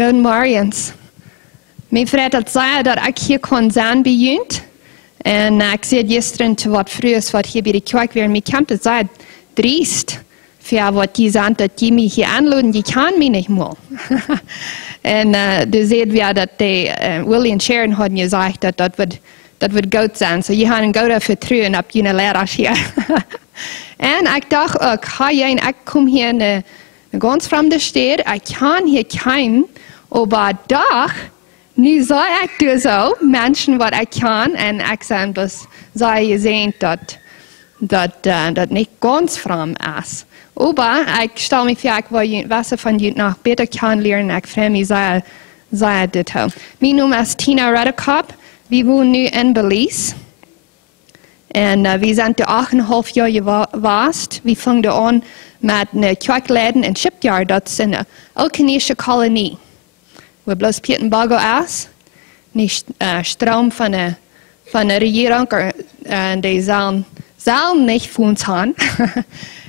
Guten Morgens. Mijn vriend had zei dat ik hier kon zijn bij jullie. En ik zei gisteren te wat vroeger wat hier bij de Kjoakj weer. Mijn kamp dat zei driest. Voor wat je zei dat je mij hier aanladen, je kan mij niet meer. En du zei weer dat Willie en Sharon hadden gezegd dat dat wordt goed zijn. So je had een goede vertrouwen op jullie leraars hier. En ik dacht ook, ik kom hier in een ganz vreemde stad. Ik kan hier komen. Aber doch, nu zei ik dus zo, mensen wat ik kan, en ik zei dus, zei je zien dat niet ganz vreemd is. Aber ik stel me voor, ik wil was van jullie nog beter kan leren, ik vraag me, zei dit ook. Mijn naam is Tina Redecopp, we wonen nu in Belize. En we zijn er 8,5 jaar geweest. We vangen aan met een Kjoakj-laden in Shipyard, dat is een Alkanische kolonie. We bloos Piet en Bago is, niet stroom van de regering, die zullen niet voor ons gaan.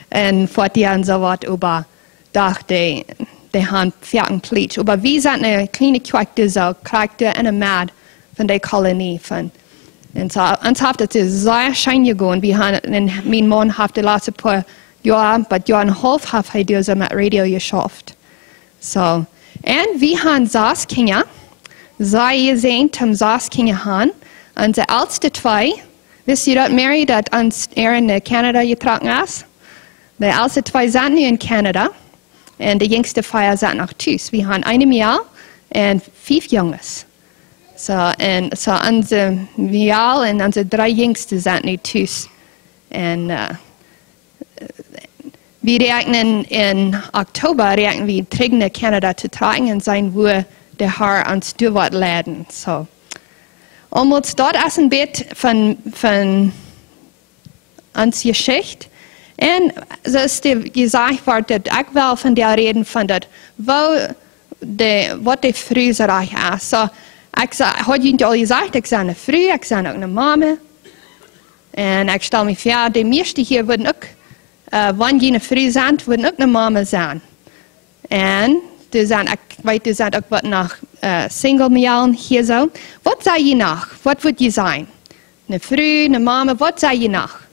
En voor die en zo wat, aber dacht die hebben vierten pleits. Aber we zijn een kleine Kjoakj, dus ook krijgt in een maat van de kolonie van. En zo, ons heeft het zeer schijn gegaan. Mijn man heeft de laatste paar jaar, maar jaar en een half heeft hij dus met radio geschafft. So. En we hebben 6 kinderen. Zij zijn om 6 kinderen gaan. Onze oudste 2, wist je dat Mary, dat ons in Canada getrokken is? De oudste 2 zijn nu in Canada. En de jongste 4 zijn nog thuis. We hebben 1 meisje en 5 jongens. So onze meisje en onze 3 jongste zijn nu thuis. En we rekenen in oktober we terug naar Canada te trekken en zijn we de Heer ons door wat leiden. So. Omdat dat is een beetje van ons geschichte. En zoals gezegd wordt, dat ik wel van de reden van dat wat de vroeger is. So, ik had je al gezegd, ik ben een vrouw, ik ben ook een mama. En ik stel me voor, de meesten hier worden ook wanneer je een vrouw bent, worden ook een mama zijn. En ik weet, er zijn ook wat nog single meisjes hier zo. Wat zei je nog? Wat moet je zijn? Een vrouw, een mama, wat zei je nog?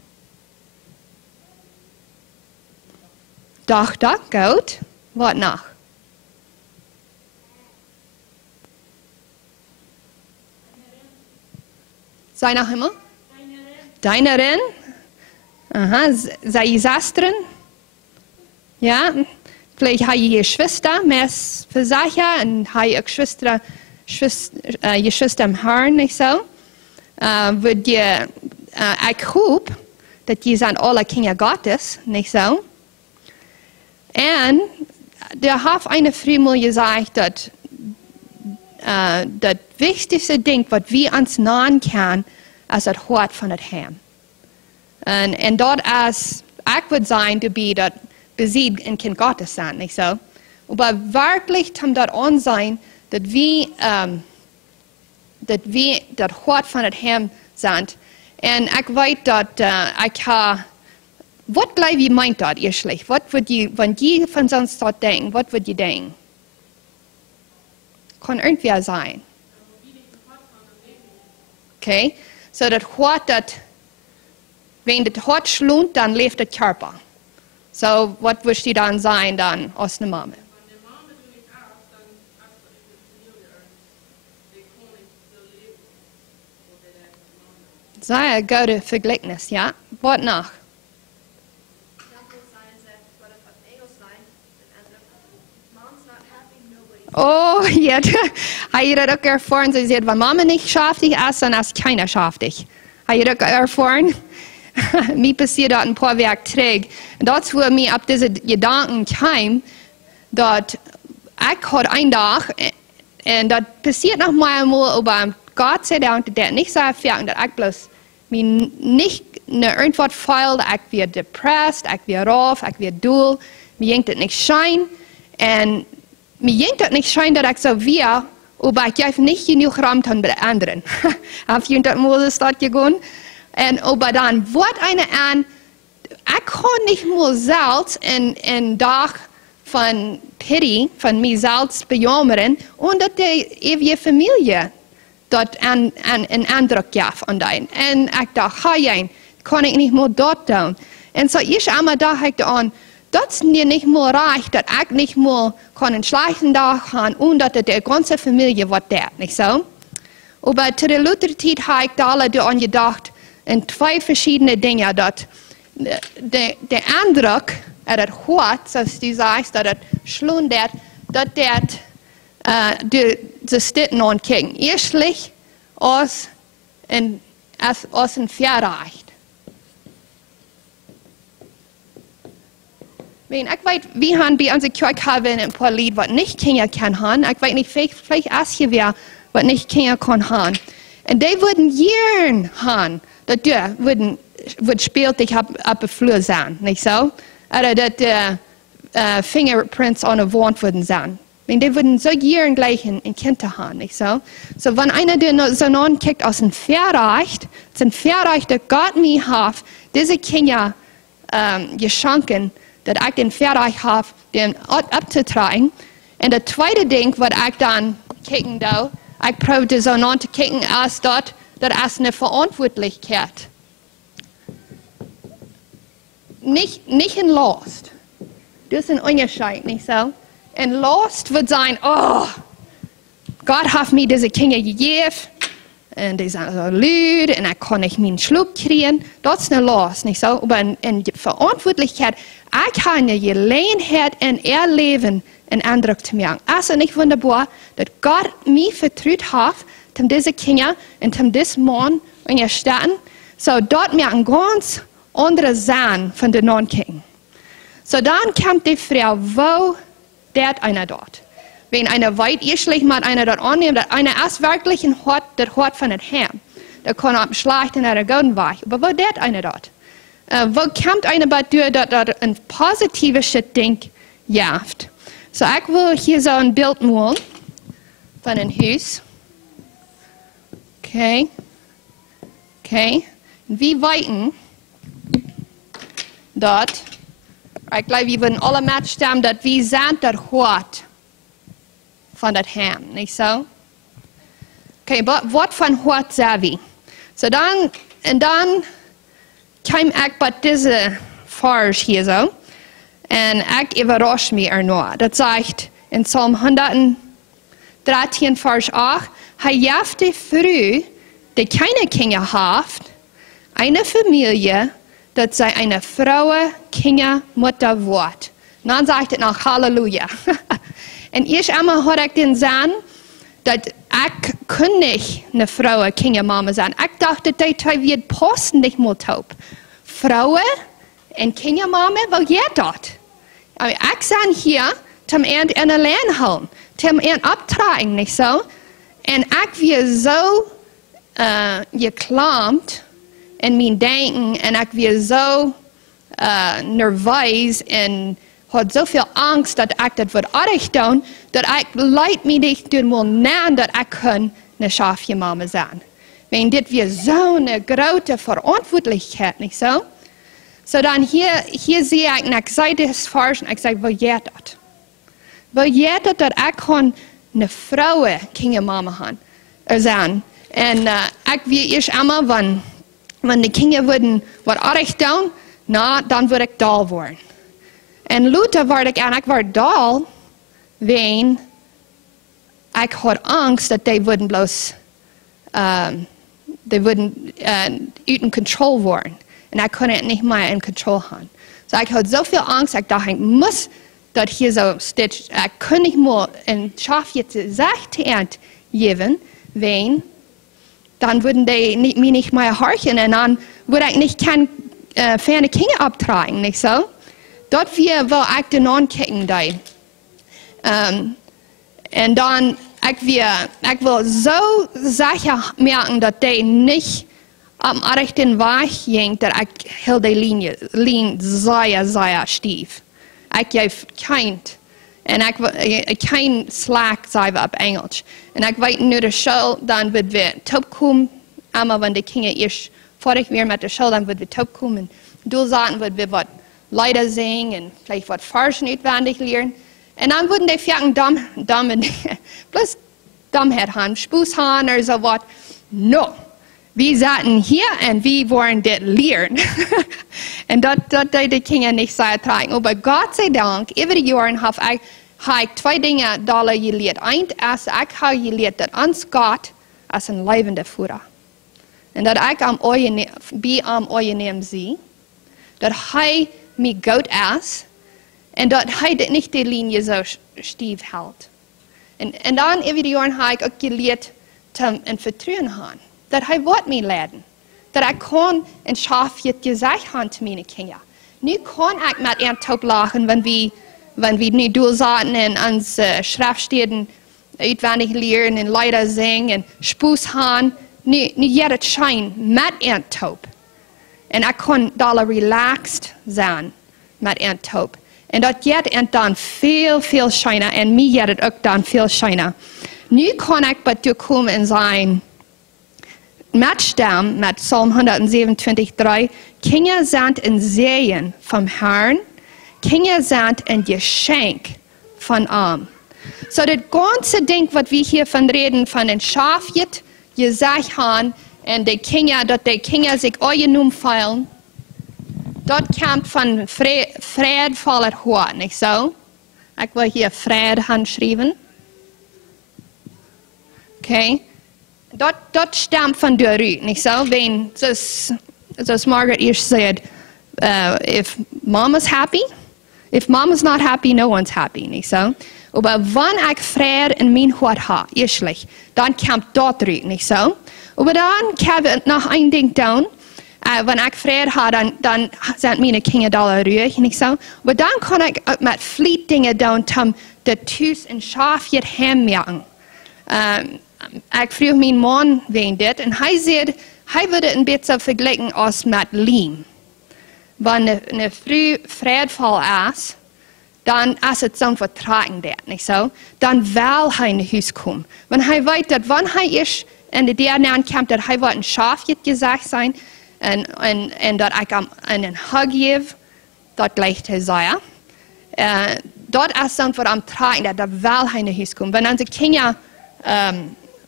Dag, goed. Wat nog? Zei nog helemaal? Dienerin. Aha, zijn je zusteren? Ja, vielleicht heb je Schwester, mes verzagen, en heb je ook je Schwester im Herrn, niet zo? Ik hoop dat je zijn alle kinderen Gottes, niet zo? En er heeft een vriend gezegd dat het wichtigste ding wat we ons naam kan, is het Hoat van het Heim. En dat is, ik wil zijn, te be dat bezit en kind Gottes zijn, niet zo? Maar werkelijk moet dat aan zijn, dat we dat Hoat van het Heim zijn. En ik weet dat ik ga, wat blijf je meint dat eerlijk? Wat wordt je, wanneer je van zo'n stad denkt, wat wordt je denken? Kan irgendwer zijn. Okay, so dat Hoat dat, wenn het Hort schlunt, dan leeft het Körper. So, wat wirst je dan zijn dan als een mama? Zij een goede vergelijking, ja. Wat nog? Oh, ja, heb je dat ook ervaren? Ze zegt, wenn Mama nicht schaftig ist, dann ist keiner schaftig. Heb je dat ook ervaren? Mij passiert dat een paar weken terug. Dat is hoe mij op deze gedanken kwam, dat ik had een dag, en dat passiert nog maar eenmaal, maar Gott sei Dank, dat niet zo ervaren, dat ik bloos mij niet naar irgendwas feilde, ik weer depressed, ik weer rauf, ik weer doel, mij jengt het niet schijn, en mij jengt het niet schijn dat ik zo weer, maar ik heb niet genoeg ruimte aan de anderen. Heb je dat Moses dat gegaan? En aber dan wordt een aan, ik kan niet meer zelfs een dag van pity, van mezelf bejameren, en dat de ewige familie dat een indruk gaf aan die. En ik dacht, ga jij, kan ik niet meer dat doen. En zo eerst einmal dacht ik aan, dat is niet meer recht, dat ik niet meer kan een slechte dag gaan, en dat de ganze familie wordt dat, niet zo? Maar te de Luther-tijd heb ik daar aan gedacht, in twee verschillende dingen, dat de indruk, dat het hoort, zoals du zegt, dat het schlundert, dat de stitten aankijken. Eerstlich als een verrecht. Ik weet, we hebben bij onze kerk een paar lied wat niet kinderen kan gaan. Ik weet niet, vielleicht als je weer wat niet kinderen kan gaan. En die würden jaren gaan, dat je wordt speelt, ik op de vloer zijn, niet zo? Oder dat fingerprints aan de wand würden zijn. Die würden so jaren gleich in Kinder haben, nicht so? So, wenn einer den so ankijkt als ein Verrecht, ist ein Verrecht, das Gott mir hat, diese Kinder geschenken, dass ich den Verrecht habe, den abzutragen. Und das zweite Ding, was ich dann kijken doe, ich probeerde so anzukijken, als dat ist eine Verantwortlichkeit. Nicht in Last. Das ist ein Unterschied, nicht so? Und Last wird sein, oh, Gott hat mir diese Kinder gegeben, und die sind so laut, und ich kann nicht meinen Schluck kriegen. Das ist eine Last, nicht so? Aber in Verantwortlichkeit, ich habe eine Gelegenheit in ihr Leben einen Eindruck zu machen. Also nicht wunderbar, dass Gott mir vertraut hat, um diese Kinder und um diesen Mann in der Stadt, so dort mir ein ganz andere Sinn von den Non-Kindern. So dann kommt die Frau, wo der einer dort. Wenn einer weit erschlich mal einer dort annimmt, dass einer erst wirklich ein Hort, das Hort von dem Herrn. Da kann er schlecht in der Golden weich. Aber wo der einer dort? Wo kommt einer bei dir, dass ein positives Ding jaft? So ich will hier so ein Bild malen von einem Haus. Okay. Wie weiten dort? Ich glaube, wir würden alle mitstimmen, dass wir sind das Hort von das Herrn, nicht so? Okay, was von Hort sind wir? So dann kam ich bei dieser Vers hier so, und ich überrasche mich noch. Das sagt in Psalm 113, Vers 8, er jafte früh, die keine Kinder hat, eine Familie, dass sie eine Frau, Kinder, Mutter wird. Dann sagt es noch Halleluja. Und erst einmal hatte ich den Sinn, dass ich nicht eine Frau, Kinder, Mama sein. Ich dachte, das wird passen nicht mal taub. Frauen und Kinder, Mama, wo geht das? Aber ich sage hier, zum Ende in der Lernhallen, zum Ende abtragen, nicht so? Und ich werde so geklammt in mein Denken, und ich werde so nervös und hat so viel Angst, dass ich das wird auch tun, dass ich leid mich nicht tun will, nennen, dass ich eine scharfe Mama sein. Wenn das wir so eine große Verantwortlichkeit, nicht so? So dann hier sehe ich, nach Seite des Forschen, ich sage, wo geht das? Wo geht das, dass ich eine Frau, keine Mama haben, sein? Und ich will erst einmal, wenn die Kinder würden, was auch tun, dann würde ich da werden. Und Luther war ich da, wenn ich hatte Angst, dass die würden bloß, in Kontrolle werden. Und ich konnte nicht mehr in Kontrolle haben. So ich hatte so viel Angst, ich dachte, ich muss das hier so stitchen. Ich kann nicht mehr ein Schaf jetzt Sachtend geben, wenn, dann würden die mir nicht mehr horchen und dann würde ich nicht ferne Kinder abtragen, nicht so? Dort wo ich den ankicken da. Und dann, ich will so sicher merken, dass die nicht am rechten Weg ging, dass ich hielt die Linie sehr stief. Ich gebe kein Slack, sagen wir auf Englisch. Und ich weiß nur der Schule, dann wird wir taub kommen, aber wenn die Kinder erst fertig wären mit der Schule, dann wird wir taub kommen. Und du sagten, wird wir was Lieder singen und vielleicht was Farschen auswendig lernen. Und dann würden die Fjacken bloß Dummheit haben, Spuß haben oder so was. No. Wir saßen hier und wir wollen das lernen. Und das die Kinder nicht sehr tragen. Aber Gott sei Dank, über die Jahre habe ich zwei Dinge gelernt. Eins ist, ich habe gelernt, dass uns Gott als ein leibender Führer. Und dass ich am euren Namen sehe. Dass er mich gut ist. Und dass er nicht die Linie so stief hält. Und dann über die Jahre habe ich auch gelernt, ein Vertrauen haben. Dass er wird mich leiden. Dass ich kann ein Schafje gesagt haben zu meinen Kindern. Nu kann ich mit ihren Taub lachen, wenn wir nicht durchsaten und uns Schriftstellen auswendig lernen und Lieder singen und Spuß haben. Nu jeder Schein mit ihren Taub. Und ich kann da relaxed sein mit ihren Taub. Und das geht dann viel, viel scheiner. Und mir geht es auch dann viel scheiner. Nu kann ich bei dir kommen und sagen, mit Stamm, mit Psalm 127,3, Kinder sind ein Segen vom Herrn, Kinder sind ein Geschenk von ihm. So das ganze Ding, was wir hier von reden, von den Schafen, gesagt haben, und die Kinder, dass die Kinder sich euren Namen feilen, das kommt von Fred von Daut Hoat, nicht so? Ich will hier Fred handschreiben. Okay. Das stammt von der Rüt, nicht so? Wenn, as Margaret erst said, if Mama's happy, if Mama's not happy, no one's happy, nicht so? Aber wenn ich Friede in mein Hort habe, erstlich, dann kommt dort Rüt, nicht so? Aber dann kann ich noch ein Ding tun. Wenn ich Friede habe, dann sind meine Kinder da ruhig, nicht so? Aber dann kann ich mit Fleet Dinge tun, die Tüß und Schafje heimmerken. Ich frage meinen Mann wegen das und er sagt, er würde ein bisschen vergleichen als mit Lehm. Wenn eine Friedfall ist, dann ist es so vertragen, nicht so? Dann will er in das Haus kommen. Wenn er weiß, dass wenn er ist in der Derne kommt, dass er ein Schaf gesagt sein und dass ich einen Hug gebe, das gleicht er sehr. Dort ist so am Tragen, dass er will in das Haus kommen. Wenn unsere Kinder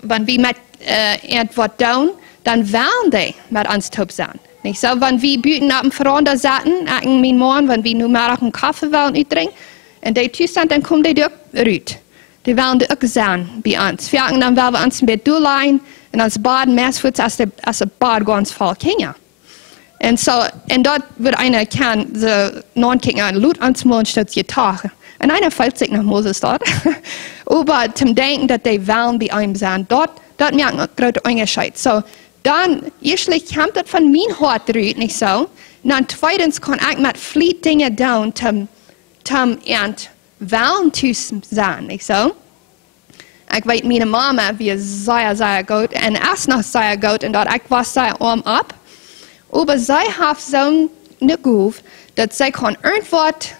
wenn wir mit etwas tun, dann wollen die mit uns taub sein. Nicht so, wenn wir büten auf dem Veranda saßen, mein Mann, wenn wir nur mal einen Kaffee wollen trinken, und die tun sind, dann kommen die auch rüt. Die wollen die auch sein bei uns. Wir dann wollen wir uns im Bett durchleihen, und uns baden, meistens als der Bad ganz voll Kinder. Und so, und dort wird einer kann, so, non Kinder, Lut ans Mond statt je Tage. Und einer fällt sich nach Moses dort. Aber zum Denken, dass die Wellen bei ihm sind, dort merkt man gerade Unterschied. So, dann, erstlich kommt das von mein Hort rüt, nicht so. Und dann zweitens kann ich mit Fleet Dinge tun, zum Wellen zu sein, nicht so. Ich weiß, meine Mama, wie sehr, sehr gut, und erst noch sehr gut, und dort ich war sehr arm ab. Aber sie hat so eine Guf, dass sie kann irgendwas,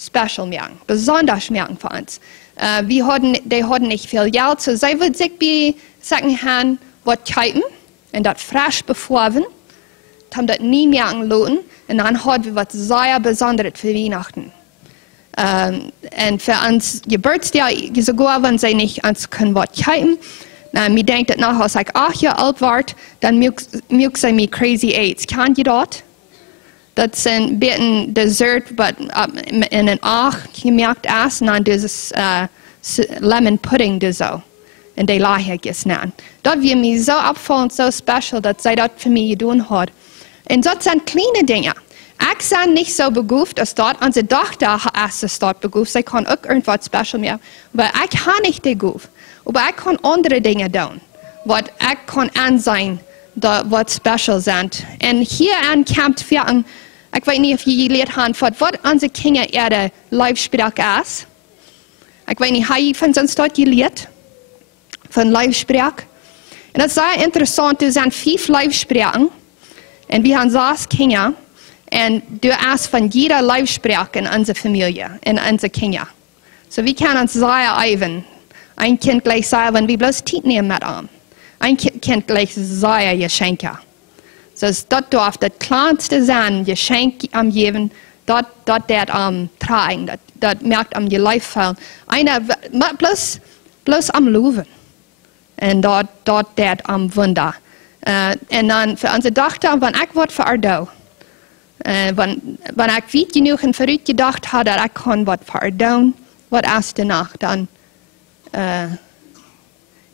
special merken, besonders merken für uns. Die hatten nicht viel Geld, so sie wird sich bei Secondhand was kaufen und das frisch bevorven, haben das nie merken lassen und dann haben wir was sehr Besonderes für Weihnachten. Und für uns Geburtstag, sogar wenn sie nicht uns können was kaufen, mir denkt nach, als ich 8 Jahre alt war, dann mögen sie mich crazy AIDS. Kennt ihr das? Das sind ein bisschen Dessert, was in den Ach gemerkt ist, und dann dieses Lemon Pudding so. Und die Lache gesnannt. Das wird mir so abfallend, so special, dass sie das für mich getan hat. Und das sind kleine Dinge. Ich bin nicht so begabt als dort. Unsere Tochter ist dort begabt. Sie kann auch irgendwas special mehr. Aber ich kann nicht die Guf. Aber ich kann andere Dinge tun. Was ich kann ansehen, was special sind. Und hier kommt für ein, ich weiß nicht, ob ihr gelehrt habt, was unsere Kinder ihre Leibsprache ist. Ich weiß nicht, habt ihr von uns dort gelehrt? Von Leibsprache. Und das ist sehr interessant, es sind 5 Leibsprachen. Und wir haben 6 Kinder. Und du hast von jeder Leibsprache in unserer Familie, in unsere Kinder. So wir können uns sehr eiven. Ein Kind gleich sagen, wenn wir bloß Tiet nehmen mit ihm. Ein Kind gleich sehr Geschenke. Dus dat darf das kleinste sein, Geschenk am Geben, dat am tragen, dat merkt am je lijf fallen. Einer plus am Loven. Und dat am Wunder. Und dann für unsere Tochter, wenn ich was für Ardau. Wenn ich weit genug und verrückt gedacht habe, dass ich kann was für Ardau, was erst danach, dann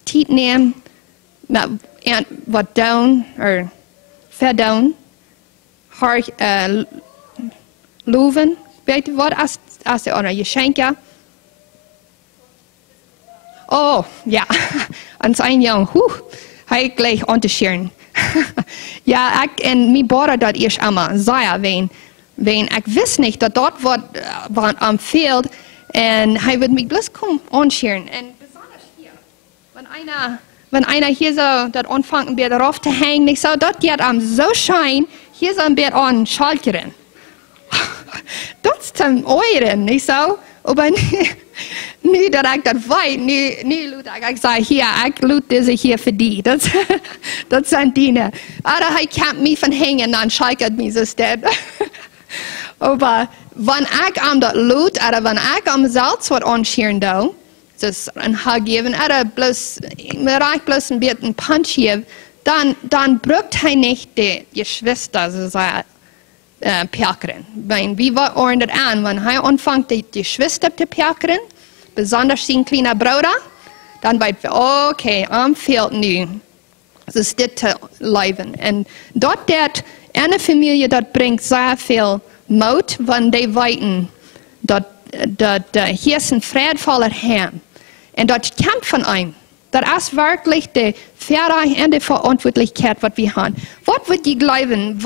Tiet nehmen, was down, oder verdauen, Loven, weet je wat, als de andere Geschenke. Oh, ja, en zijn jong, hij gleich unterscheren. Ja, ik en mijn broer dat eerst allemaal zei, wen ik wist niet dat dat wat am fehlt, en hij wil mij bloß komen unterscheren. En besonders hier, wenn einer hier so das anfängt, ein Bild darauf zu hängen, nicht so, das geht am so schein, hier so ein Bild an Schalkeren. Das ist zum Euren, nicht so? Aber nie, dass ich das weiß, nie, ich sage, hier, ich lüte diese hier für die. Das sind die. Aber ich kann mich von hängen, dann schalkert mich das Dad. Aber wenn ich am das lüte, oder wenn ich am selbst was anscheren da, das ein Hug geben, oder mir reicht bloß ein bisschen Punch geben, dann braucht er nicht die Geschwister, so sagen, perkeren. Wie wir ordnen das an, wenn er anfängt, die Geschwister zu perkeren, besonders sein kleiner Bruder, dann weiß er, okay, fehlt nu. Das ist das zu leben. Und dort eine Familie, das bringt sehr viel Mut, wenn die weiten, dass hier ist ein friedvoller Heim. Und das kommt von einem. Das ist wirklich die Fähigkeit und die Verantwortlichkeit, was wir haben. Was wird die glauben,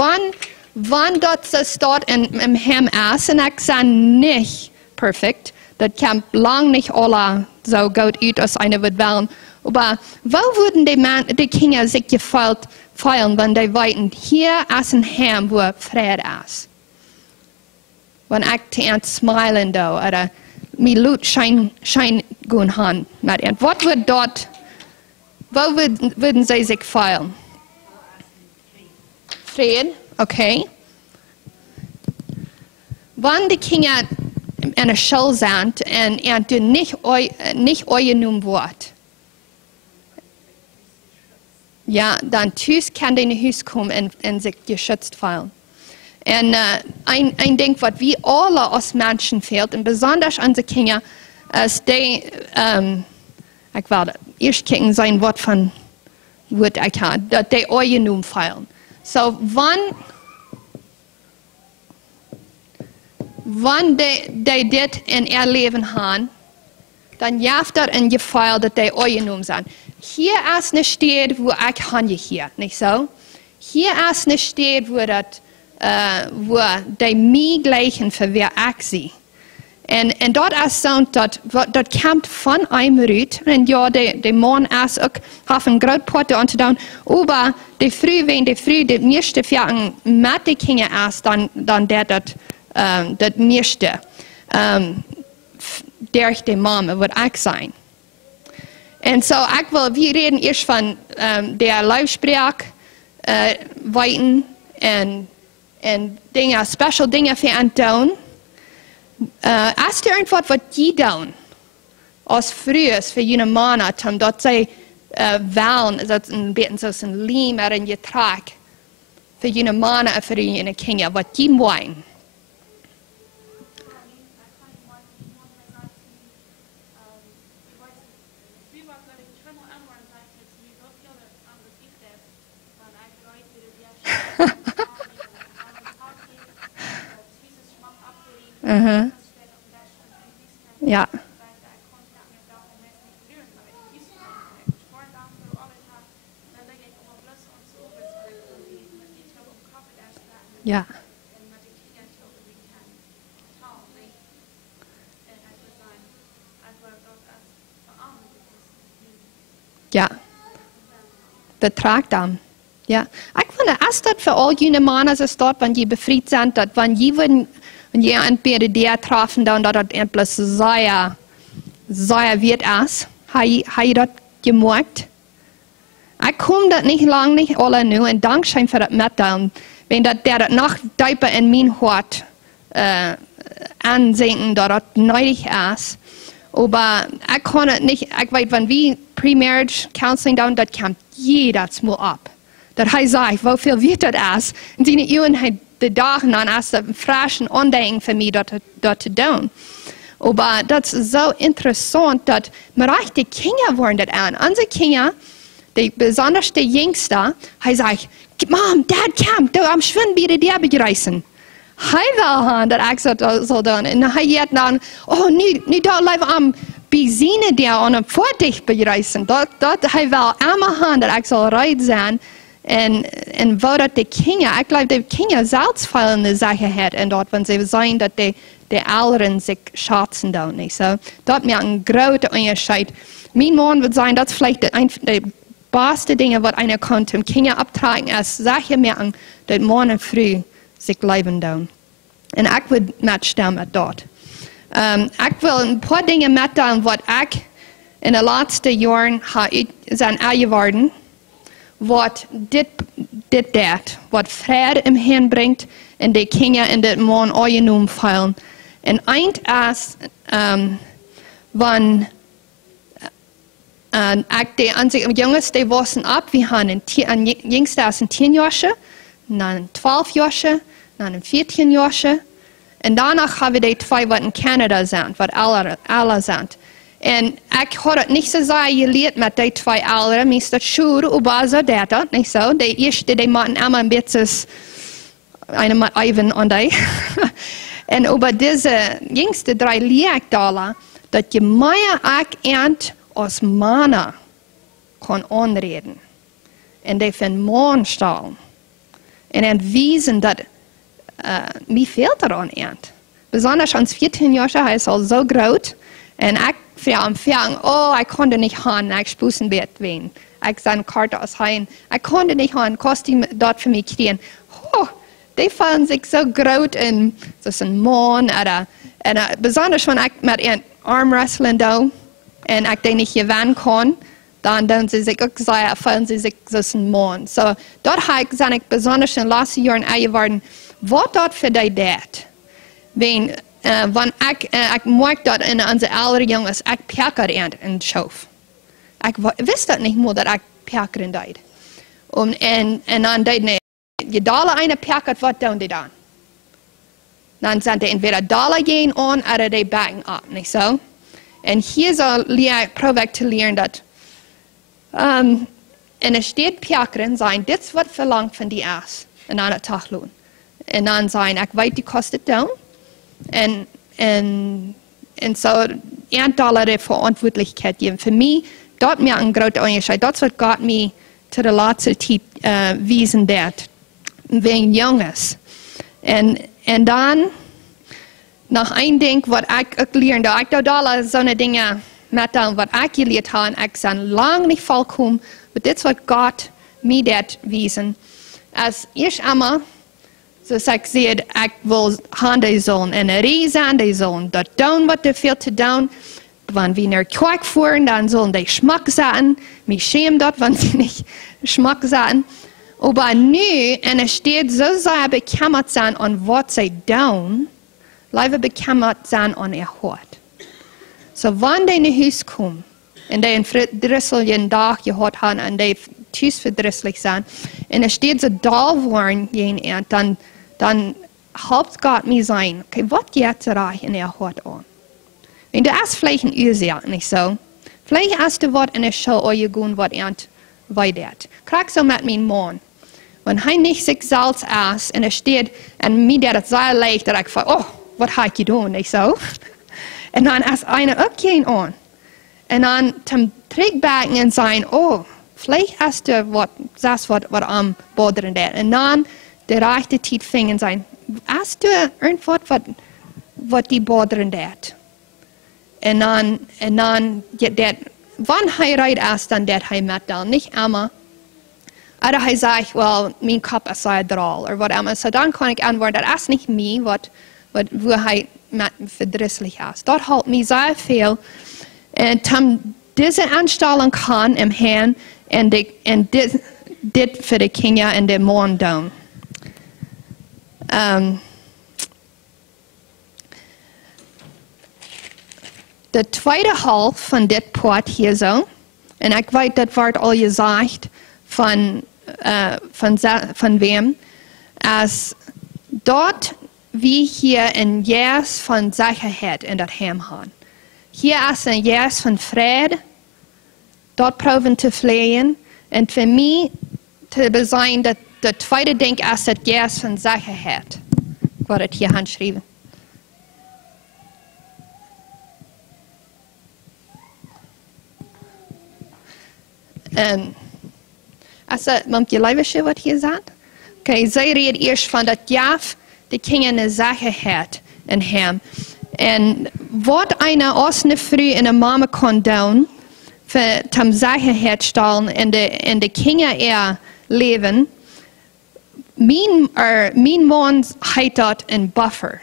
wann das dort im Heim ist, und ich sage nicht perfekt, das kommt lang nicht alle so gut aus, als einer wird wollen. Aber wo würden die Kinder sich gefallen, wenn die weiten, hier ist ein Heim, wo Friede ist? Wenn ich die smilen da, oder mir Lut schein gut haben. Was wird dort, wo würden sie sich feiern? Frieden, okay. Wenn die Kinder in der Schule sind und nicht euer Numm Wort, ja, dann tüß kann die in das Haus kommen und sich geschützt fühlen. Und ein Ding, was wir alle als Menschen fehlt, und besonders unsere Kinder, ist die, ich werde erst kicken sein Wort von Wort ich habe, dass die euer Numm feilen. So, wenn die das in ihr Leben haben, dann jaft das ein Gefühl, dass die euer Numm sind. Hier ist eine Stadt, wo ich habe hier, nicht so? Hier ist eine Stadt, wo die mir gleichen für wer ich sie. Und dort ist so, dort kommt von einem Rüt, und ja, der Mann ist auch, hat ein Großporte unterdown, aber die Früh, wenn die Früh das meiste für mit den Kindern ist, dann das meiste, durch die Mama wird ich sein. Und so, wir reden erst von der Laufsprech, weiten, und Dinge, special Dinge für einen tun. Ist dir irgendwas, was die tun, als früher für jene Männer, dass sie wählen, dass ein bisschen so ein Lehm oder ein Getrag für jene Männer und für jene Kinder, was die wollen? Ja. Ja. Ja. Der Tragdarm. Ja. Ich finde, ist das für all jene Männer, dass dort, wenn die befreit sind, dass wenn die ein BDD treffen, dann dass das etwas sehr wird ist. Habe ich das gemerkt? Ich komme das nicht lang, nicht alle nu, und Dankeschön für das Mitteilen, wenn das noch tiefer in mein Hort ansehen, dass das nötig ist. Aber ich kann es nicht, ich weiß, wenn wir Pre-Marriage Counseling tun, das kommt jedes Mal ab. Das heißt, wie viel wird das ist? Und die Jungen haben die Tage dann erst ein frischen Andenken für mich, das zu tun. Aber das ist so interessant, dass man die Kinder wollen das an. Unsere Kinder, besonders die Jüngste, die sagen, Mom, Dad, komm, du am Schwimmen bitte dir begreifen. Hij wil gaan dat ik zo doen. En hij heeft dan, oh, nu dat leven am bezien die aan een voertuig bereizen. Dat hij wil allemaal gaan dat ik zal rijden zijn. En waar dat de kinderen, ik geloof dat de kinderen zelfs veel in de zaken hebben. En dat, wanneer ze zijn dat de ouderen zich schatzen doen. Niet zo. Dat maakt een grote onderscheid. Mijn man wil zijn, dat is vielleicht de beste dingen wat een kan om kinderen optragen. Is zaken merken dat morgen früh zich leven doen. En ik wil metstemmen met dat. Ik wil een paar dingen mettellen wat ik in de laatste jaren zijn uitgeworden. Wat dit deed. Wat vrede in hen brengt. En de kinderen in dit man aangenomen vallen. En eind is, wanneer onze jongens die wassen op. We hebben een jongste is een 10 jaar. Dan 12 jaar. Dan een 14 jaar. En daarna hebben we die twee wat in Canada zijn, wat alle zijn. En ik had het niet zo geleerd met die twee ouderen, meestal school, maar zo deed dat, niet zo. De eerste, die moeten allemaal een beetje, een met even aan die. En over deze jongste 3 leer ik daar, dat je mij ook eind als mannen kan aanreden. En die van man staan. En dan wijzen dat mir fehlt daran ernt. Besonders als 14 Jahre, hij is al zo groot. En ik viel am Anfang, oh, ich konnte nicht haben, ich spusen wird wen. Ich sah eine Karte aus Heim, ich konnte nicht haben, kostet ihm dort für mich kriegen. Oh, die fallen sich so groß in, so ein Mann, oder besonders wenn ich mit einem Armwrestling da, und ich den nicht gewinnen kann, dann sie sich auch sehr, fallen sie sich so ein Mann. So, dort habe ich besonders in den letzten Jahren geworden, was dort für die dat? Wenn ich merke dort in unsere älteren Jungs, ich perker in Schof. Ich wusste nicht mehr, dass ich perker in deed. Und dann deed je Dollar eine perkert, was tun die dann? Dann sind die entweder Dollar gehen an oder die backen ab, nicht so? Und hier soll ich probieren zu lernen, dass in der Stadt perkern sein, das wird verlangt von die erst in einer Taglohn. Und dann sagen, ich weiß, die kostet dann. Und so, $1 die Verantwortlichkeit geben. Für mich, dort mir ein großer Unterschied. Das wird Gott mir zu der letzten Zeit wiesen, wegen Junges. Und dann, noch ein Ding, was ich gelernt habe, ich da so eine Dinge mitteilen, was ich gelernt habe, ich bin lange nicht vollkommen, aber das wird Gott mir das wiesen. Als ich einmal, so ich sehe, ich will Hande sollen in der Rie sein, die sollen dort tun, was die viel zu tun. Wenn wir nach Kjoakj fahren, dann sollen die Geschmack sein. Mich schämen dort, wenn sie nicht Geschmack sein. Aber nu, und es steht so sehr bekümmert sein an was sie tun, lieber bekümmert sein an ihr Hort. So, wenn die in ein Haus kommen, und die einen verdrisseligen Tag gehabt haben, und die tief verdrisselig sind, und es steht so da waren, dann helpt Gott mir sein, okay, was geht reich in ihr Hort an? Wenn du hast vielleicht ein Ursache, nicht so? Vielleicht hast du was in der Schule gegangen, was weitert. Krieg so mit meinem Mann. Wenn er nicht sich selbst aß, und er steht, und mir der das sehr leicht, dass ich frage, oh, was habe ich getan, nicht so? Und dann ist einer okay an. Und dann zum Trickbacken und sagen, oh, vielleicht hast du was am Boden da. Und dann der rechte Zeit fing und sagen, hast du irgendwas, was die Boden da? Und dann, wenn er reit ist, dann der er mitteilen, nicht immer. Oder er sagt, well, mein Kopf ist sehr droll, oder was immer. So dann kann ich antworten, das ist nicht mir, wo er verdrisslich ist. Dort hält mir sehr viel. Und diese anstellen kann im Herrn und dit für die Kinder in den Mond doen. De tweede half van dit poort hier zo, en ik weet dat wordt al gezegd van wem, als dort wie hier een jas van zekerheid in dat hem gaan. Hier is een jas van vrede, dort proeven te vleien, en voor mij te zijn dat de tweede ding is het jas van zekerheid. Ik word het hier handschrijven. Moet je luisteren wat hier staat? Oké, zij redt eerst van dat Jaf de kinderen een zekerheid in hem. En wat een osne vrouw en een mama kan doen, voor hem zekerheid stellen en de kinderen leven, mijn man heet dat een buffer.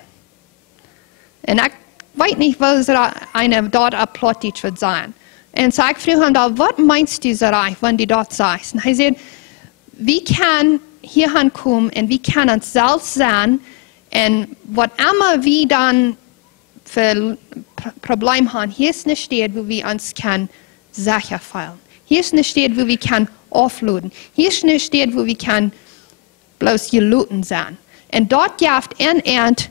En ik weet niet wat er dat applaus wird sein. En so ik vroeg hem dan, wat meinst du Sarai, wanneer die dat zegt? En hij zei, wie kan hierheen komen en wie kan ons zelf zijn en wat immer wie dan voor probleem hebben, hier is een stad waar we ons kan zeker voelen. Hier is een stad waar we kan afladen. Hier is een stad waar we kan bloos gelooten zijn. En dat geeft een eind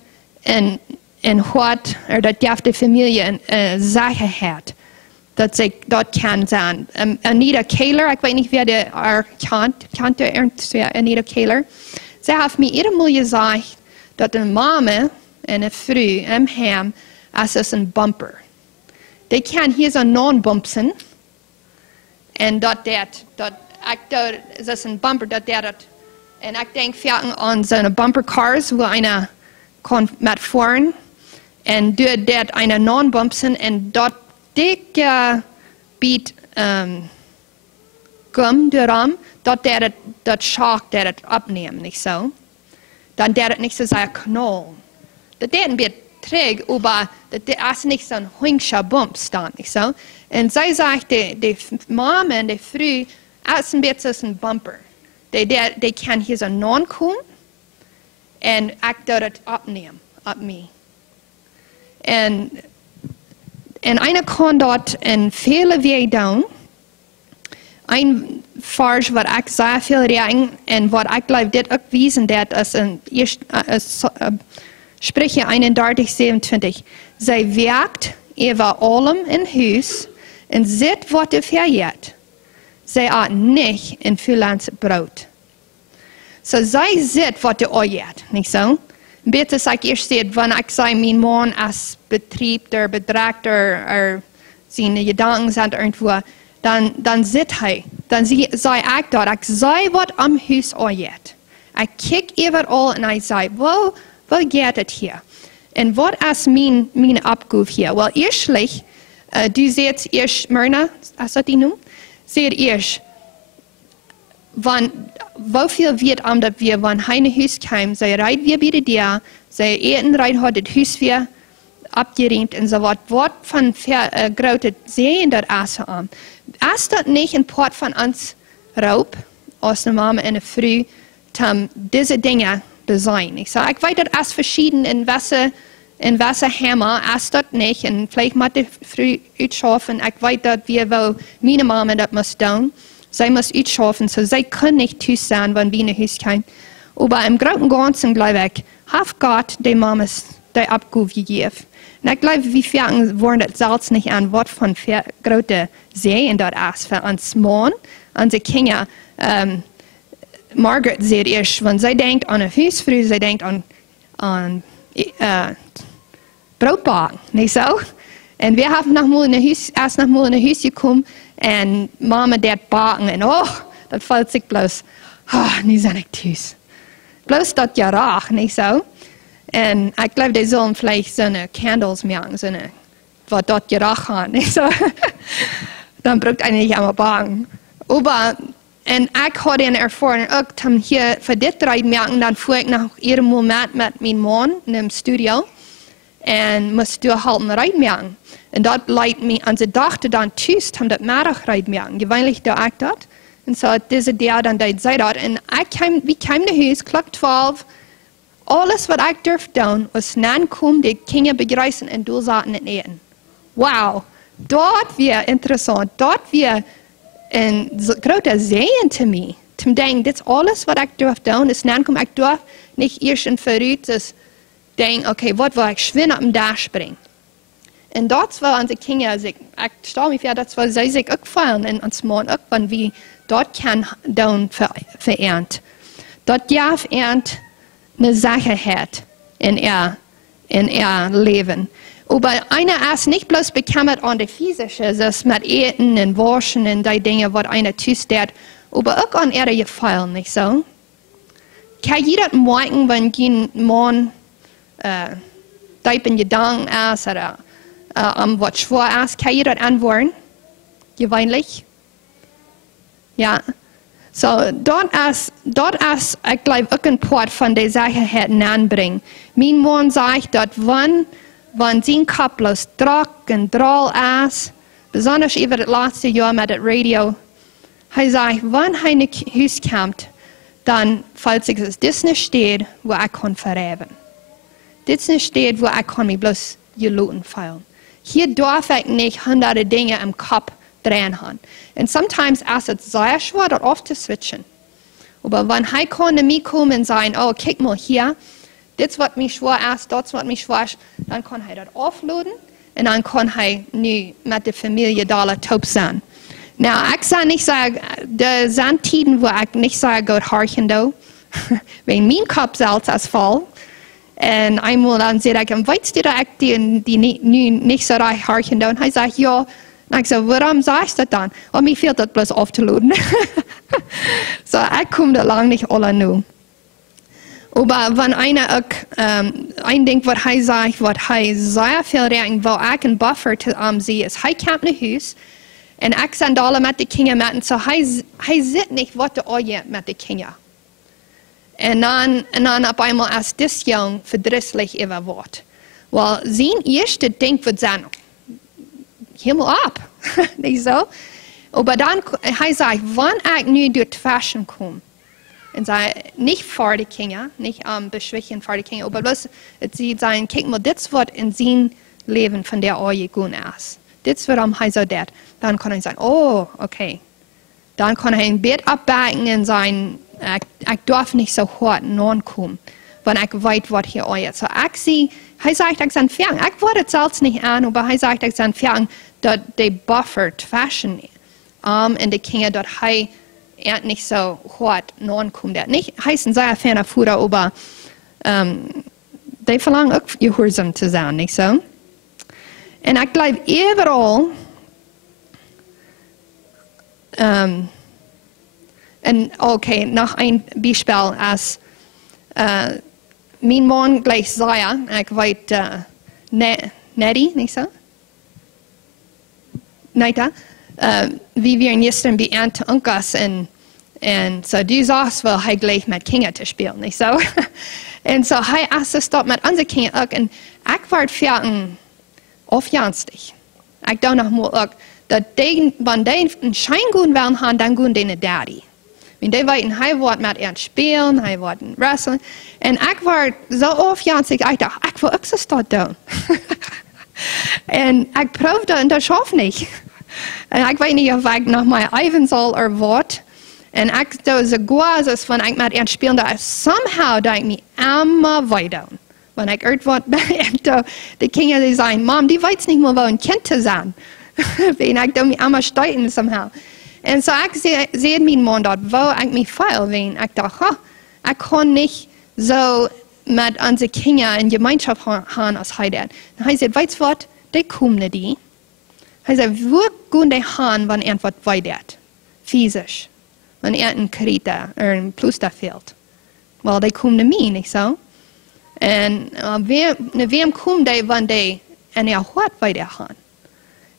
en wat, dat geeft de familie een zekerheid. Dat zij dat kan zijn. Anita Keller, ik weet niet wie de kent Anita Keller. Zij heeft me iedere keer gezegd dat een mama en een vrouw en hem is een bumper. Die kan hier zo'n non-bumpsen. En dat is een bumper, dat. En ik denk vaak aan zo'n bumpercars, waar een kan met voren. En doet dat een non-bumpsen en dat dik biedt gum erom, dat schaak dat het opneemt, niet zo. Dan dat het niet zo zijn knol. Dat deed een beetje terug, maar dat is niet zo'n hingsche bump staan, niet zo. En zij zegt, de mama en de vrouw, is een beetje zo'n bumper. Die kan hier zo non komen, en ik dat het opneem, op mij. En einer kan dat in vele wegen doen. Een vers wat ik zeer veel regen en wat ik geloof dit ook wijzen dat is een Sprüche 31, 27. Zij werkt over allem in huis en zit wat er verjeet. Zij eet niet in Vuurlandse brood. So zij zit wat er ooit, niet zo? Beter zeg ik eerst zeggen, wanneer ik zei, mijn man als betrieb, der bedreigt, zijn gedanken zijn irgendwo, dan zit hij. Dan zei ik dat, ik zei wat am huis ooit. Ik kijk overal en ik zei, wo gaat het hier? En wat is mijn opgave hier? Wel, eerstelijk, du zegt eerst, Myrna, als dat die noemt, zegt eerst, hoeveel wird dat we van heine huis kwamen, zij rijdt weer bij de deur, zij eten rijdt had het huis weer opgeruimd en zo wat van grote zeeën dat assen aan. Als dat niet een part van ons roep, als een mama en een vrouw, om deze dingen te zijn. Ik weet dat als verschieden in welke hammer, als dat niet, en vielleicht moet de vrouw uitschaffen, ik weet dat we wel, mijn mama dat moest doen. Zij moest uitschaffen, so zij kunnen niet thuis zijn, wanneer we naar huis komen. Maar im Großen und Ganzen, glaube ich, hat Gott die Mamas die Abgabe gegeben. Und ich glaube, wir fangen wollen das selbst nicht an, was von große Sehen dort ist für uns Mann, unsere Kinder. Margaret sagt erst, wenn sie denkt an eine Hausfrau, sie denkt an Brotbacken, nicht so? Und wir haben erst noch mal in ein Haus gekommen und Mama dat backen und das fällt sich bloß, nie sind ich thuis. Bloß das ja auch, nicht so? Und ich glaube, die sollen vielleicht so eine Candles machen, so eine, was dort geraucht haben, nicht so? Dann braucht einer nicht einmal backen. Aber, und ich hatte eine Erfahrung, auch hier für das drei merken, dann fuhr ich nach ihrem Moment mit meinem Mann in einem Studio. en moest doorhalten rijden. En dat leidt me aan de dag dan thuis, om dat middag rijden. Gewöhnlich doe ik dat. En zo deze dag dan deed zij dat. En we kwamen naar huis, klok 12. Alles wat ik durfde doen, was naankomen, de kinderen begrijpen en doorzaten en eten. Wauw, dat was interessant. Dat was een grote zegen te mij. Te denken, dit is alles wat ik durfde doen, is naankomen. Ik durf niet eerst en vooruit, dus denk, oké, wat wil ik schwinn op een dag springen. En dat was onze kinderen, ik stel me voor, dat was zij zich ook vallen en ons man ook, van wie dat kan doen verernt. Dat jaf ernt eine Sache hat in ihr Leben. Aber einer ist nicht bloß bekämmert an der physische, das mit Eten und Waschen und die Dinge, was einer tust, aber auch an ihre Gefallen, nicht so? Kann jeder merken, wenn ein Mann in Gedanken ist oder was schwer ist, kann jeder antworten? Gewöhnlich? Ja. So, dort ist, ich glaube, auch ein Part von der Sache hätten anbringen. Mein Mann sagt, dass wenn sein Kopf bloß trock und droll ist, besonders über das letzte Jahr mit dem Radio, er sagt, wenn er in das Haus kommt, dann, falls es das nicht steht, wo ich kann verreben. Das nicht steht, wo ich kann mich bloß geluten fühlen. Hier darf ich nicht hunderte Dinge im Kopf drehen haben. Und sometimes ist es sehr schwer, das oft zu switchen. Aber wenn er kann zu mir kommen und sagen, oh, guck mal hier, das was mich schwer ist, das was mich schwer ist, dann kann er das aufladen und dann kann er nu mit der Familie da taub sein. Now, ich sage nicht, da sind Tiden, wo ich nicht sage, Gott horchen da, wenn mein Kopf selbst ist voll. Und einmal dann sage ich, weißt du, dass ich die nicht so reich horchen da? Und er sagt, ja. Und ich sage, warum sagst du das dann? Oh, mir fehlt das bloß aufzuladen. So, ich komme da lang nicht alle nu. Aber wenn einer auch ein Ding, was er sagt, was er sehr viel reagiert, wo ich ein Buffer sehe, ist, er kommt nach Haus und ich sende alle mit den Kindern mit, so er sieht nicht, was der Oje mit den Kindern. Und dann auf einmal ist das Jung verdrießlich über Wort. Weil sein erster Ding wird sein, Himmel ab, nicht so? Aber dann, er sagt, wenn ich nu durch die Fashion komme, und sei nicht vor die Kinder, nicht beschwächen vor die Kinder, aber bloß, sie sagen, guck mal, das wird in sein Leben von der Ehe gut ist. Das wird er so das. Dann kann er sagen, oh, okay. Dann kann er ein Bett abbacken und sagen, ich darf nicht so hart kommen, wenn ich weiß, was hier ist. So, ich sehe, er sagt, ich sage, ich wollte es selbst nicht an, aber er sagt, ich sage, dass die buffert Fashion und die Kinder, dass er nicht so hart kommt. Nicht heißen sehr ferner Futter, aber die verlangen auch gehorsam zu sein, nicht so? Und ich glaube, überall, und okay, noch ein Beispiel, als mein Mann gleich sei, ich weiß, Nettie, nicht so? Nein, wie wir gestern bei Ernte Unkas und so du sagst, weil er gleich mit Kindern zu spielen, nicht so? Und so er ist es dort mit unseren Kindern auch und ich war fertig aufjanstig. Ich dachte noch mal auch, dass die, wenn die einen Schein gut werden haben, dann gehen die eine Daddy. Wenn die wollten, er wollte mit ihnen spielen, er wollte wresteln. Und ich war so aufjanstig, ich dachte, ich will auch so dort tun. Und ich probierte und das schaffe nicht. Und ich weiß nicht, ob ich noch mal üben soll oder was. Und ich da so gut, als wenn ich mit ihnen spielen, da somehow da ich mich immer weiter. Wenn ich irgendwas die Kinder die sagen, Mom, die weiß nicht mehr, wo ein Kind zu sein. Wenn ich da mich immer steuern somehow. Und so ich sehe meinen Mann dort, wo ich mich feil, wenn ich dachte, ich kann nicht so mit unseren Kindern in Gemeinschaft haben als heute. Und er sagt, weißt du was, die kommen nicht. Er sagt, wo gehen die hin, wenn irgendwas weitert? Physisch. Wenn ein Krita oder ein Pluster fehlt. Well, die kommen zu mir, nicht so? Und wem kommen die, wenn die in ihr Hort weiter haben?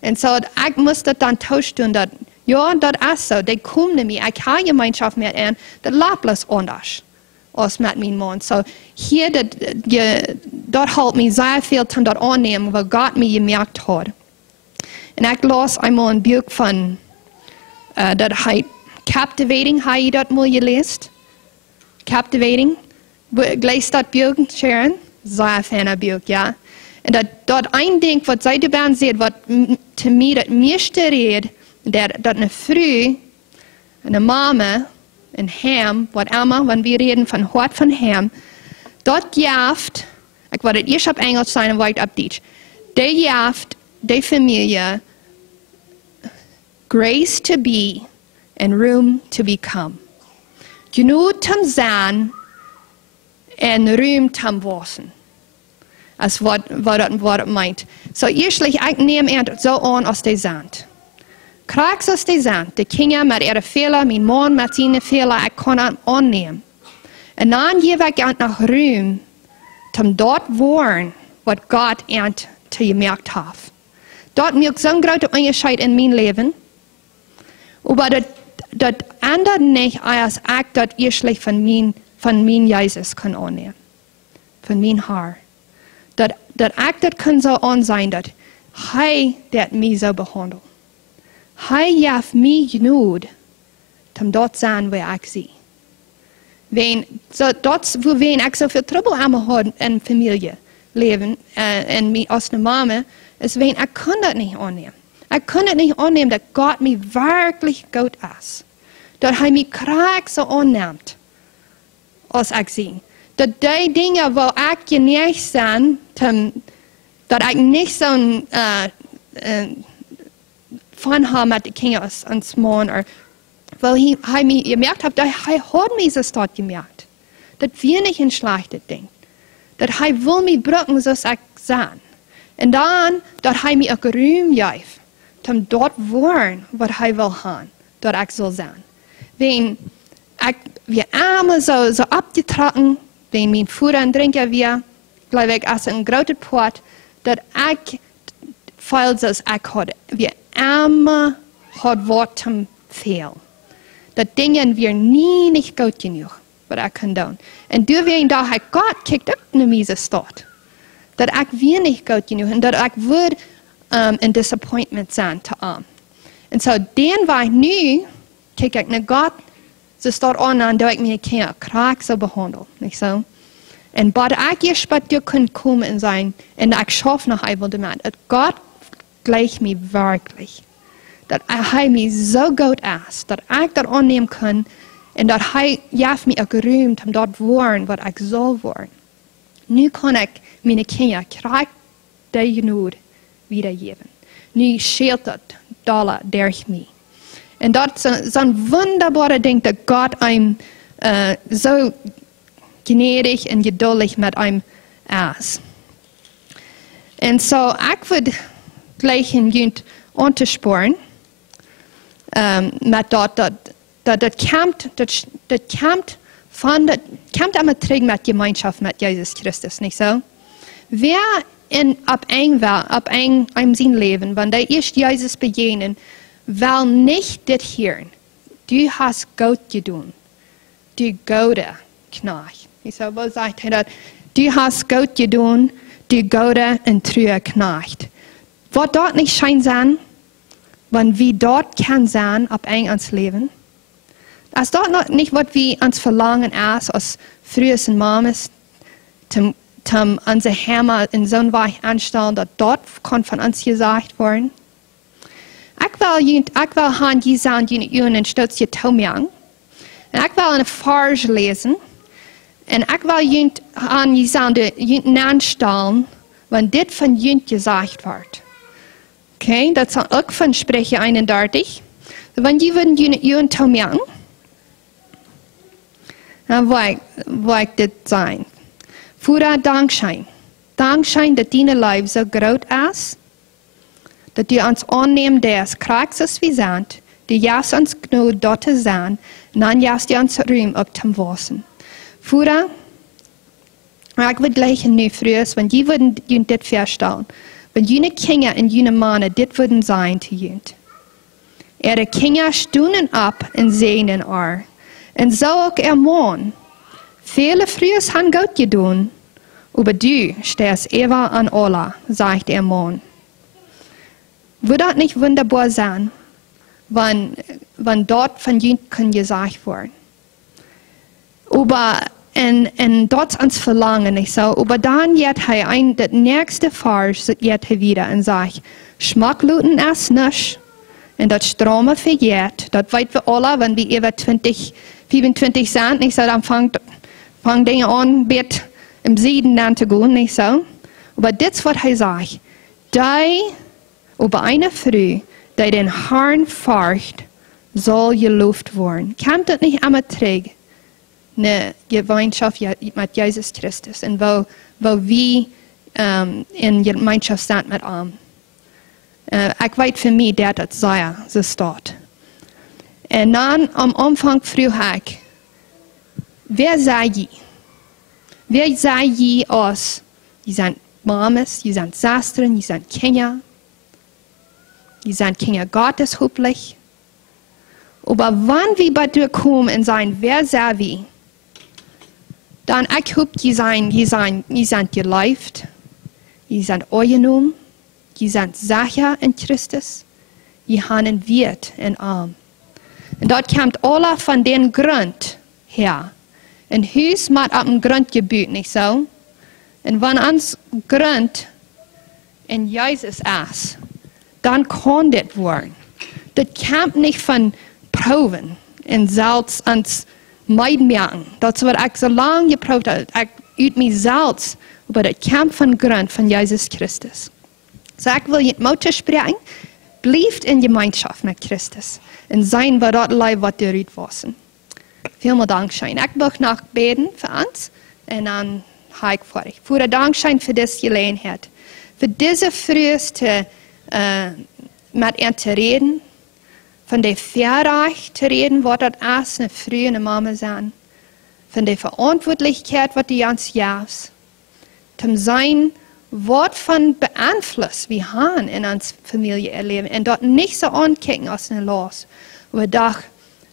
Und so, ich musste dann tauschen, dass, ja, das ist so, die kommen zu mir, ich habe Gemeinschaft mit ihnen, das läuft bloß anders als mit meinem Mann. So, hier, dort halt mich sehr viel zum dort annehmen, weil Gott mir gemerkt hat. Und ich las einmal ein Buch von, das heißt Captivating, habe ich dort mal gelesen? Captivating. Gleich das Buch, Sharon? Sehr feiner Buch, ja. Und dort ein Ding, was sie dabei sieht, was zu mir das meiste redet, dass eine Frau, eine Mama, ein Heim, was immer, wenn wir reden von Hoat von Heim, dort jaft, ich werde das erst auf Englisch sein und weiter auf Deutsch, der jaft, die Familie, grace to be and room to become. Genug zum Sein und Ruhm zum Wachsen. Als was das meint. So, erstlich, ich nehme es so an, als die sind. Kraks als die sind. Die Kinder mit ihren Fehlern, mein Mann mit seinen Fehlern, ich kann es annehmen. Und dann gebe ich nach Ruhm, zum dort wohnen, was Gott zu gemerkt hat. Dort mirkt so ein großer Unterschied in meinem Leben. Aber das ändert nicht, als ich das erstlich von mir Jesus kann annehmen. Von meinem Haar. Dat ik dat kan zo aan zijn dat hij dat mij zo behandelt. Hij heeft mij genoeg om dat zijn waar ik zie. Dat waar ik zoveel trouble aan had in familie leven en mij als een mama, is ik kan dat niet aannemen. Ik kan het niet aannemen dat God mij werkelijk goed is. Dat hij mij graag zo aanneemt als ik zie. Dat die dingen waar ik je niet zijn, dat ik niet zo'n van heb met de kinderen als man, weil hij mij gemerkt heeft, dat hij had mij zo staat gemerkt. Dat wir niet een slechte ding. Dat hij wil mij brukken zoals ik zijn. En dan, dat hij mij ook ruim geeft, om dort wonen wat hij wil gaan, dat ik zal zijn. Wir armen zo abgetrokken, wenn mein Vater trinken wir, glaube ich, als ein großer Pot, dass ich, falls es ich hatte, wir immer hat was zum Fehl. Das Dinge wir nie nicht gut genug, was ich kann tun. Und durch wen da hat Gott kickt up in diese Stadt. Dass ich wir nicht gut genug und dass ich würde ein Disappointment sein zu ihm. Und so, den war ich nu, kick ich nach Gott, so staat aan dat ik mijn kinderen graag zo behandel, niet zo? En wat ik eerst bij jou kan komen en zijn, en ik schaf nog eenmaal de man, dat God gleich mij werkelijk. Dat hij mij zo goed is, dat ik dat aannemen kan, en dat hij heeft mij ook geruimd om dat worden wat ik zal worden. Nu kan ik mijn kinderen graag die genoeg weitergeven. Nu scheelt dat dollar durch mij. En dat is zo'n wunderbare ding dat God hem zo gnädig en geduldig met hem is. En zo, ik wil gleich een junt ondersporen met dat kampt allemaal terug met gemeenschap met Jezus Christus, niet zo? Wer op een zijn leven, wanneer eerst Jezus begegnen, wil niet dit hören. Du hast gut gedaan. Du gode Knecht. So, wo sagt er dat? Du hast gut gedaan, du gode en treue Knecht. Wat dort nicht schein sein, wenn wir dort kann sein, ab eng ans Leben? Als dort noch nicht, was wir ans Verlangen ist, als frühes und Mames, zum unser Hammer in so ein Weich anstellen, dass dort kann von uns gesagt werden. Ich will han die sagen, die ihnen stutz je Tomjang. Und ich will eine Farge lesen. Und ich will han die sagen, die anstellen, wenn das von jünt gesagt wird. Okay, das ist auch von Sprecher 31. Wenn die würden jünt Tomjang, dann will ich das sein. Vater, Dankschein. Dankschein, dass deine Leib so groß ist, dat die ons aanneemt, die is kraaks als we zijn, die juist ons genoeg dat te zijn, en dan juist die ons ruim op te wassen. Vader, ik wil gleich nu vrees, want je würden dit verstellen, want jullie kinderen en jullie mannen dit würden zijn te jullie. De kinderen stonden op en zeiden en zo ook man. Viele vrees han goed gedaan, Aber du stehst Eva an Ola, sagt der Mann. Würde das nicht wunderbar sein, wenn dort von Jüngern gesagt wird? Aber en dort ans Verlangen nicht so. Aber dann jetzt das nächste Vers jetzt wieder und sagt, Schmackluten erst nicht. Und das Strome vergeht. Das weit wir alle, wenn wir über 25 sind, nicht so, dann fangen Dinge an, wird im Süden dann zu gehen, nicht so. Aber das, was sagt, die über eine Früh, die den Herrn furcht, soll gelobt werden. Kommt das nicht einmal zurück? Eine Gemeinschaft mit Jesus Christus und wo wir in Gemeinschaft sind mit ihm. Ich weiß für mich, der das sei, so steht. Und dann am Anfang früher, wer sei je? Wer sei je aus? Die sind Mames, die sind Schwestern, die sind Kinder. Die sind Kinder Gottes, hoffentlich. Aber wann wir bei dir kommen und sagen, wer sei wie? Dann ich hoffe, die sind geläuft, die sind angenommen, die sind sicher in Christus, die haben Wert in Arm. Und dort kommt alle von dem Grund her. Ein Haus macht ab dem Grund gebaut, nicht so? Und wenn uns Grund in Jesus ist, dann kann das werden. Das kommt nicht von Proben und Salz ans meiden merken. Das wird ich so lange geprobt, ich übe mich selbst, aber das kommt von Grund von Jesus Christus. So ich will jetzt Mutter sprechen, bleibt in Gemeinschaft mit Christus und sein wir dort leib, was ihr rüht wissen. Vielen Dankeschön. Ich möchte noch beten für uns und dann habe ich vor euch. Für Dankeschön für das Gelegenheit, für diese früheste mit ihnen zu reden, von der Fähigkeit zu reden, was das ist, eine frühe eine Mama sein. Von der Verantwortlichkeit, was die uns gibt. Zum sein, was von beeinflusst wir haben in unserer Familie erleben. Und dort nicht so ankicken aus dem Los. Aber doch,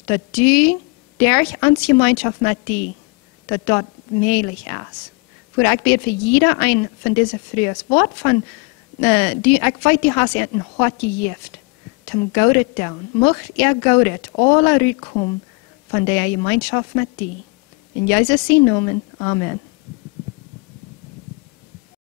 dass du durch unsere Gemeinschaft mit dir, dass dort möglich ist. Für ich bete für jeder ein von diesen frühen Wort von, ich weiß, du hast ein Hort gegeben. Zum Gaudet down. Mocht Gaudet alle rüberkommen von der Gemeinschaft mit dir. In Jesus' Namen. Amen.